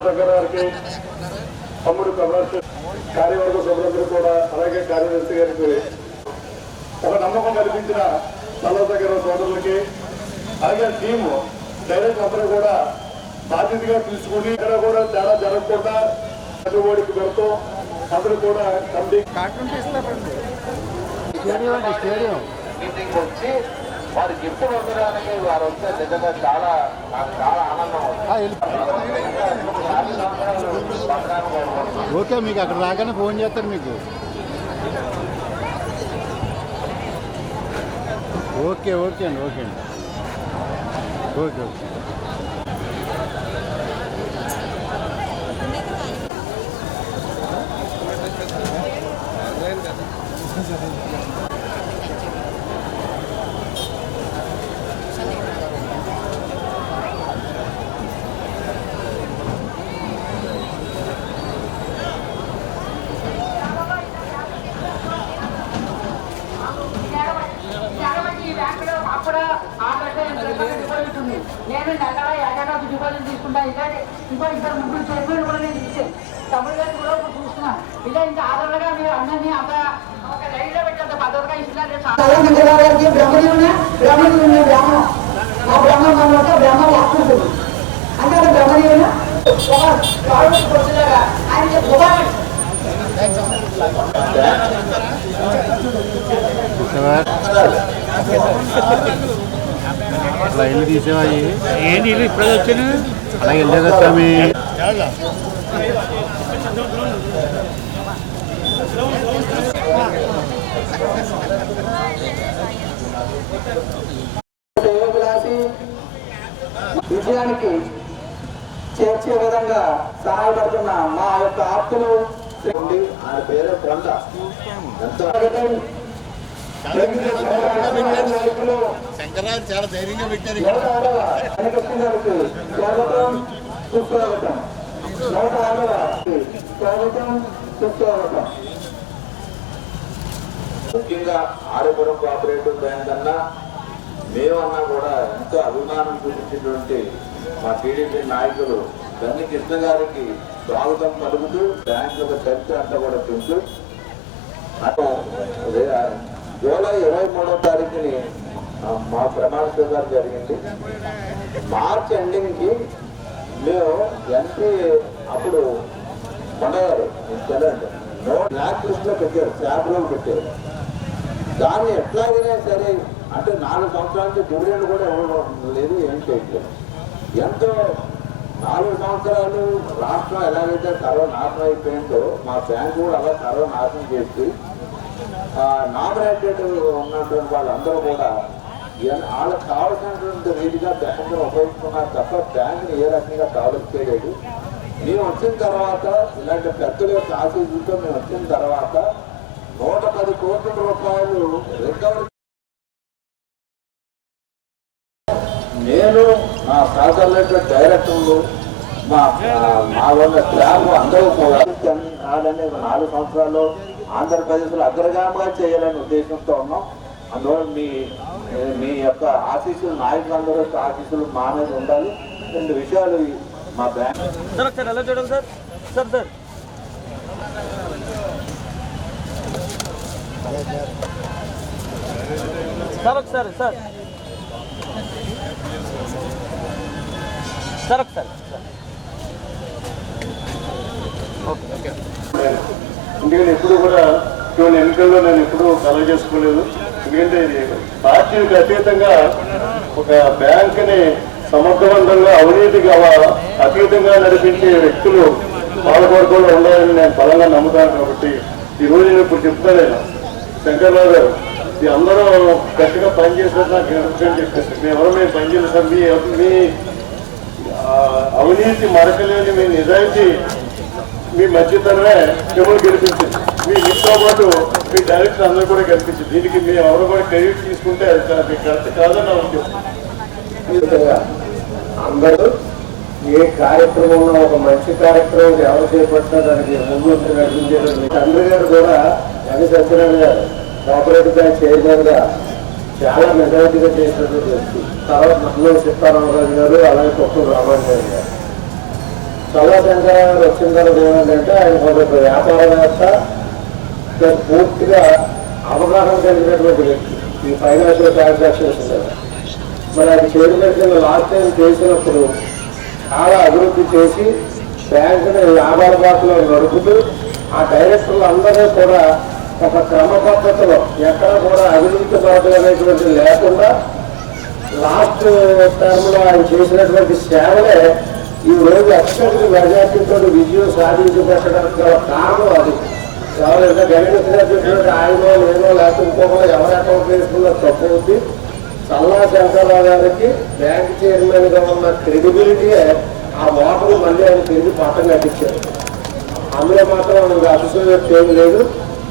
గారికి తమ్ముడు కమలాష్ కార్యవర్గ సభ్యులందరూ కూడా అలాగే కార్యదర్శి గారికి ఒక నమ్మకం కల్పించిన సలహా దగ్గర సోదరులకి అలాగే టీమ్ డైరెక్ట్ అందరూ కూడా బాధ్యతగా తీసుకుని ఇక్కడ కూడా చాలా జరగకుండా ఓడికి పెడుతూ. అందరూ కూడా కమిటీ స్టేడియం స్టేడియం. వచ్చి వారి గిఫ్ట్ పొందడానికి వారు వస్తే నిజంగా చాలా నాకు చాలా ఆనందం ఓకే మీకు అక్కడ రాగానే ఫోన్ చేస్తారు మీకు. ఓకే ఓకే అండి ఓకే అండి. Okay okay. అప్పుడు జరుగుతుంది. నేను నెల ఏకంగా డిపాజిట్ తీసుకుంటా. ఇంకా ఇంకో ఇద్దరు ముగ్గురు చైర్మన్ కూడా నేను ఇచ్చాను తమిళ గారు కూడా చూస్తున్నా. ఇలా ఇంకా ఆధారంగా మీరు అందరినీ అంత ఒక లైన్ పెట్టి అంత భద్రతగా ఇస్తున్నారు బ్రహ్మదేవుని బ్రహ్మదేవుని బ్రహ్మం. ఆ బ్రహ్మం అన్నమాట బ్రహ్మం లాక్కుంటుంది అంటే అది ఒక ఆయన గొప్ప ఇల్లు తీసేవా ఇవి? ఏంటి ఇల్లు ఇప్పుడు వచ్చాను అలా వెళ్ళేదా స్వామి. విజయానికి చేర్చే విధంగా సహాయపడుతున్న మా యొక్క ఆప్తులు ఆయన పేరు కొండ ఎంతో శంకరాలు చాలా ధైర్యంగా పెట్టారు ముఖ్యంగా ఆర్యపురం కోఆపరేటివ్ బ్యాంక్ అన్నా మేమన్నా కూడా ఎంతో అభిమానం చూపించినటువంటి మా టీడీపీ నాయకులు గన్ని కృష్ణ గారికి స్వాగతం పలుకుతూ బ్యాంక్ యొక్క చర్చ అంతా కూడా తెలుసు అటు రే- జూలై ఇరవై మూడో తారీఖుని మా ప్రమాణ స్వీకారం జరిగింది. మార్చ్ ఎండింగ్కి మేము ఎంపీ అప్పుడు కొండగారు తెలియండి నో బ్లాక్ లిస్ట్లో పెట్టారు శాబ్లో పెట్టారు. దాన్ని ఎట్లాగైనా సరే అంటే నాలుగు సంవత్సరాలకి డివిడెండ్ కూడా ఇవ్వడం లేదు ఏం చేయట్లేదు. ఎంతో నాలుగు సంవత్సరాలు రాష్ట్రం ఎలాగైతే సర్వనాశనం అయిపోయిందో మా బ్యాంకు కూడా అలా సర్వనాశనం చేసి నామినేటెడ్ ఉన్నటువంటి వాళ్ళందరూ కూడా వాళ్ళకి కావాల్సినటువంటి రీతిగా బ్యాంకును ఉపయోగించుకున్నారు తప్ప బ్యాంకుని ఏ రకంగా డెవలప్ చేయలేదు. మేము వచ్చిన తర్వాత ఇలాంటి పెద్దల యొక్క ఆశీస్సులతో మేము వచ్చిన తర్వాత నూట పది కోట్ల రూపాయలు రికవరీ నేను మా సహచరులైన డైరెక్టర్లు మా మా వాళ్ళ స్టాఫ్ అందరూ కూడా నాలుగు సంవత్సరాలు ఆంధ్రప్రదేశ్లో అగ్రగామిగా చేయాలనే ఉద్దేశంతో ఉన్నాం. అందువల్ల మీ మీ యొక్క ఆశీస్సులు నాయకులందరూ యొక్క ఆశీస్సులు మా మీద ఉండాలి. రెండు విషయాలు మా బ్యాంక్ సార్ ఒకసారి ఎలా చూడండి సార్. Sir sir. సార్ ఒకసారి సార్. సార్ ఒకసారి సార్. ఎందుకంటే ఎప్పుడు కూడా ఇటువంటి ఎన్నికల్లో నేను ఎప్పుడూ కలగ చేసుకోలేదు. ఎందుకంటే ఇది పార్టీకి అతీతంగా ఒక బ్యాంకుని సమర్థవంతంగా అవినీతికి అతీతంగా నడిపించే వ్యక్తులు పాలకొడకలో ఉండాలని నేను బలంగా నమ్ముతాను కాబట్టి ఈ రోజు నేను ఇప్పుడు చెప్తాను శంకర్రావు గారు ఇది అందరూ గట్టిగా పనిచేసినట్టు నాకు ఎందుకంటే చెప్పేసి మేము ఎవరో మేము పనిచేసాం మీ మీ అవినీతి మరకలేని మీ నిజాయితీ మీ మధ్యతరమే మిమ్మల్ని గెలిపించింది మీ మీతో పాటు మీ డైరెక్టర్ అందరూ కూడా గెలిపించింది దీనికి మీరు ఎవరు కూడా క్రెడిట్ తీసుకుంటే అది మీకు కరెక్ట్ కాదని నా అందరూ ఏ కార్యక్రమంలో ఒక మంచి కార్యక్రమం ఎవరు చేపట్టినా దానికి ముందు నడిపించేటువంటి తండ్రి గారు కూడా జగ సత్యనారాయణ గారు కోఆపరేటివ్ బ్యాంక్ చైర్మన్గా చాలా మెజారిటీగా చేసినటువంటి వ్యక్తి. తర్వాత మహమ్మద్ సీతారామరాజు గారు అలాగే కొత్త రామారాజు గారు. సల్లా శంకర వచ్చిన తర్వాత ఏమిటంటే ఆయన ఒక వ్యాపారవేత్త పూర్తిగా అవగాహన కలిగినటువంటి వ్యక్తి. ఈ ఫైనాన్షియల్ ట్రాన్సాక్షన్స్ మీద మరి అది చైర్మన్ లాస్ట్ టైం చేసినప్పుడు చాలా అభివృద్ధి చేసి బ్యాంకుని లాభాల బాటలో నడుపుతూ ఆ డైరెక్టర్లు అందరూ కూడా ఒక క్రమ పద్ధతిలో ఎక్కడ కూడా అభివృద్ధి బాధలు అనేటువంటి లేకుండా లాస్ట్ టర్మ్లో ఆయన చేసినటువంటి సేవలే ఈ రోజు అత్యధిక మెజార్టీతో విజయం సాధించబెట్టడానికి గల కారణం అది. ఎవరైనా గణించినటువంటి ఆయనో నేనో లేకపోతే ఇంకొకరు ఎవరి అకౌంట్ వేసుకున్న తప్పు అవుద్ది చల్లా శంకర్రావు గారికి బ్యాంక్ చైర్మన్గా ఉన్న క్రెడిబిలిటీ ఆ మోటార్ మళ్ళీ ఆయన తిరిగి పట్టం కట్టించారు. అందులో మాత్రం మనకు అతిశయోక్తి ఏం లేదు.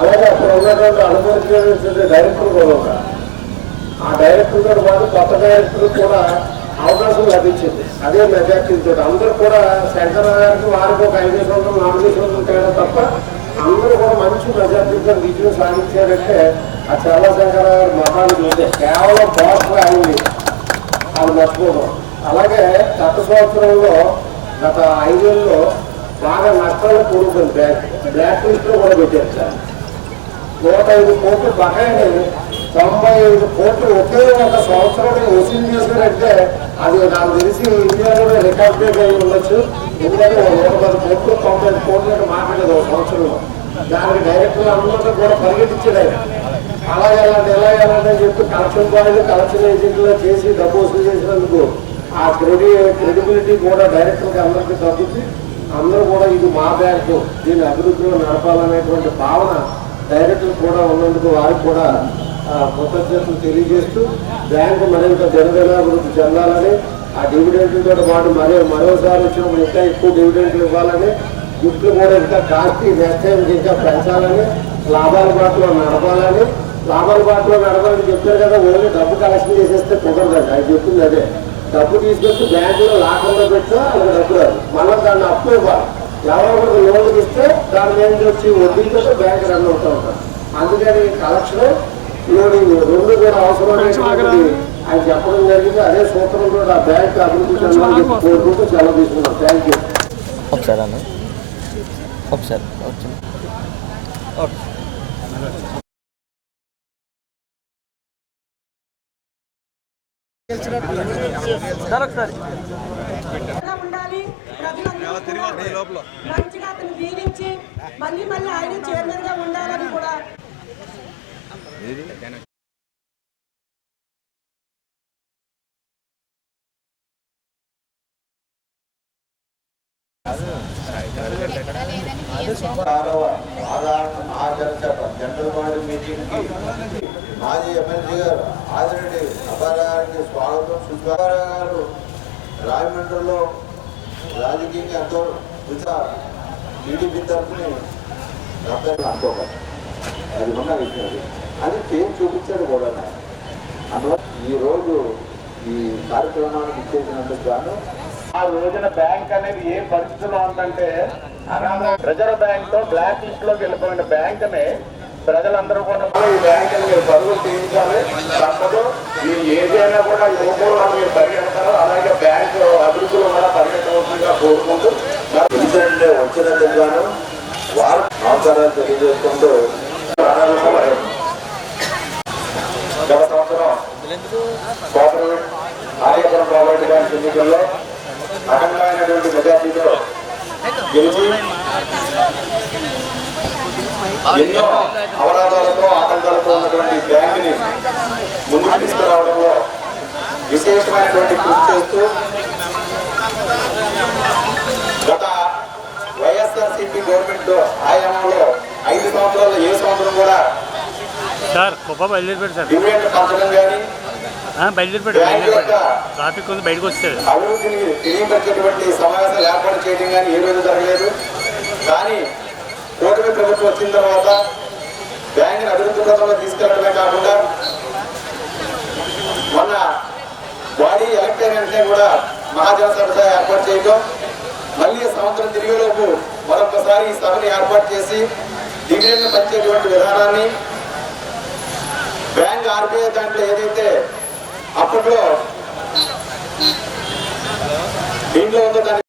అలాగే అక్కడ ఉన్నటువంటి అనుభవించినటువంటి డైరెక్టర్ కూడా ఉన్నారు. ఆ డైరెక్టర్తో పాటు కొత్త డైరెక్టర్ కూడా అవకాశం లభించింది అదే మెజార్టీతో అందరూ కూడా శంకరరావు గారికి వారికి ఒక ఐదు వందలు నాలుగు వందలు తేడా తప్ప అందరూ కూడా మంచి మెజార్టీతో విజయం సాధించారంటే ఆ చాలా శంకరరావు గారి మతానికి చూస్తే కేవలం పోస్టర్ అయింది అది మర్చిపోవడం అలాగే గత సంవత్సరంలో గత ఐదేళ్ళలో బాగా నష్టాలు కూడుకుంది బ్లాక్ బ్లాక్ లిస్ట్లో కూడా పెట్టారు సార్. నూట ఐదు కోట్లు బకాయిని తొంభై ఐదు కోట్లు ఒకే ఒక సంవత్సరంలో వసూలు చేసినట్టే అది నాకు తెలిసి ఇండియాలో రికార్డ్ బ్రేక్ అయి ఉండొచ్చు. ఎందుకంటే ఒక నూట పది కోట్లు తొంభై ఐదు కోట్లు అంటే మాట్లాడేది ఒక సంవత్సరంలో. దానికి డైరెక్టర్ అందరితో కూడా పరిగెట్టించాడు ఆయన అలాగే ఎలాంటి ఎలా వెళ్ళండి అని చెప్పి కలెక్షన్ బాయ్లు కలెక్షన్ ఏజెంట్లో చేసి డబ్బు వసూలు చేసినందుకు ఆ క్రెడి క్రెడిబిలిటీ కూడా డైరెక్టర్కి అందరికీ తగ్గుతుంది అందరూ కూడా ఇది మా బ్యాంకు దీన్ని అభివృద్ధిలో నడపాలనేటువంటి భావన డైరెక్టర్ కూడా ఉన్నందుకు వారికి కూడా కృతజ్ఞతలు తెలియజేస్తూ బ్యాంకు మరింత జనగణాభివృద్ధి చెందాలని ఆ డివిడెంట్లతో పాటు మరో మరోసారి వచ్చినప్పుడు ఇంకా ఎక్కువ డివిడెంట్లు ఇవ్వాలని గిఫ్ట్లు కూడా ఇంకా కాస్ట్లీ నెక్స్ట్ ఇంకా పెంచాలని లాభాల బాటలో నడపాలని లాభాల బాటలో నడపాలని చెప్పారు కదా ఓన్లీ డబ్బు కలెక్షన్ చేసేస్తే కుదరదండి. అది చెప్తుంది అదే. డబ్బు తీసుకొచ్చి బ్యాంకులో లాకర్లో పెట్టినా వాళ్ళకి డబ్బు రాదు. మనం దాన్ని అప్పు ఇవ్వాలి. ఎవరో ఒకరికి లోన్లు ఇస్తే దాని మీద వచ్చి వడ్డీతో బ్యాంక్ రన్ అవుతూ ఉంటారు. అందుకని కలెక్షన్ రెండు కూడా అవసరమైనటువంటి ఆయన చెప్పడం జరిగింది. అదే సూత్రంలో ఆ బ్యాంక్ అభివృద్ధి చెందాలని కోరుకుంటూ సెలవు తీసుకున్నాం థ్యాంక్ యూ ఒకసారి అన్న. ఒకసారి మంచిగా అతను దీవించి మళ్ళీ మళ్ళీ ఆయన చైర్మన్గా ఉండాలని కూడా జనరల్ మీటింగ్కి మాజీ ఎమ్మెల్సీ గారు ఆదిరెడ్డి గారికి స్వాగతం సుబ్బారావు గారు రాజమండ్రిలో రాజకీయంగా ఎంతో రుచ టీడీపీ తరఫుని అది ఉన్న విషయం అది అది చేసి చూపించాడు కూడా. అందువల్ల ఈ రోజు ఈ కార్యక్రమానికి ఇచ్చేసినందుకు గాను ఆ రోజున బ్యాంక్ అనేది ఏ పరిస్థితిలో ఉందంటే రిజర్వ్ బ్యాంక్తో బ్లాక్ లిస్ట్లోకి వెళ్ళిపోయిన బ్యాంక్ని ప్రజలందరూ కూడా ఈ బ్యాంక్ మీరు పరుగులు తీయించాలి. తప్పదు. మీ ఏదైనా కూడా యువకులు మీరు పరిగెడతారు అలాగే బ్యాంక్ అభివృద్ధిలో కూడా పరిగెత్తవలసిందిగా కోరుకుంటూ ఇన్సిడెంట్ వచ్చినందుకు గాను వారు నమస్కారాలు తెలియజేసుకుంటూ గత సంవత్సరం కోఆపరేటివ్ ఆర్యపురం కోఆపరేటివ్ బ్యాంక్ ఎన్నికల్లో అఖండమైనటువంటి మెజార్టీతో గెలిచి ఎన్నో అవరాధాలతో ఆటంకాలతో ఉన్నటువంటి బ్యాంకుని ముందుకు తీసుకురావడంలో విశేషమైనటువంటి కృషి చేస్తూ గత వైఎస్ఆర్సీపీ గవర్నమెంట్ ఆయామంలో ఐదు సంవత్సరాలు ఏ సంవత్సరం కూడా సార్ కుప్ప బయలుదేరిపోయాడు సార్. డివిడెండ్ పంచడం కానీ ఆ, బయలుదేరిపోయాడు బయలుదేరిపోయాడు ట్రాఫిక్ ఉంది బయటకు వచ్చాడు అభివృద్ధిని తెలియపరిచేటువంటి సమావేశాలు ఏర్పాటు చేయడం కానీ ఏ రోజు జరగలేదు. కానీ కూటమి ప్రభుత్వం వచ్చిన తర్వాత బ్యాంకుని అభివృద్ధి పథంలో తీసుకెళ్ళడమే కాకుండా మొన్న బాడీ ఎలక్ట్ అయిన వెంటనే కూడా మహాజన సభ ఏర్పాటు చేయటం మళ్ళీ సంవత్సరం తిరిగేలోపు మరొకసారి ఈ సభని ఏర్పాటు చేసి డివిడెండ్ పంచేటువంటి విధానాన్ని బ్యాంక్ ఆర్బీఐ దాంట్లో ఏదైతే అప్పట్లో దీంట్లో ఉందో దాన్ని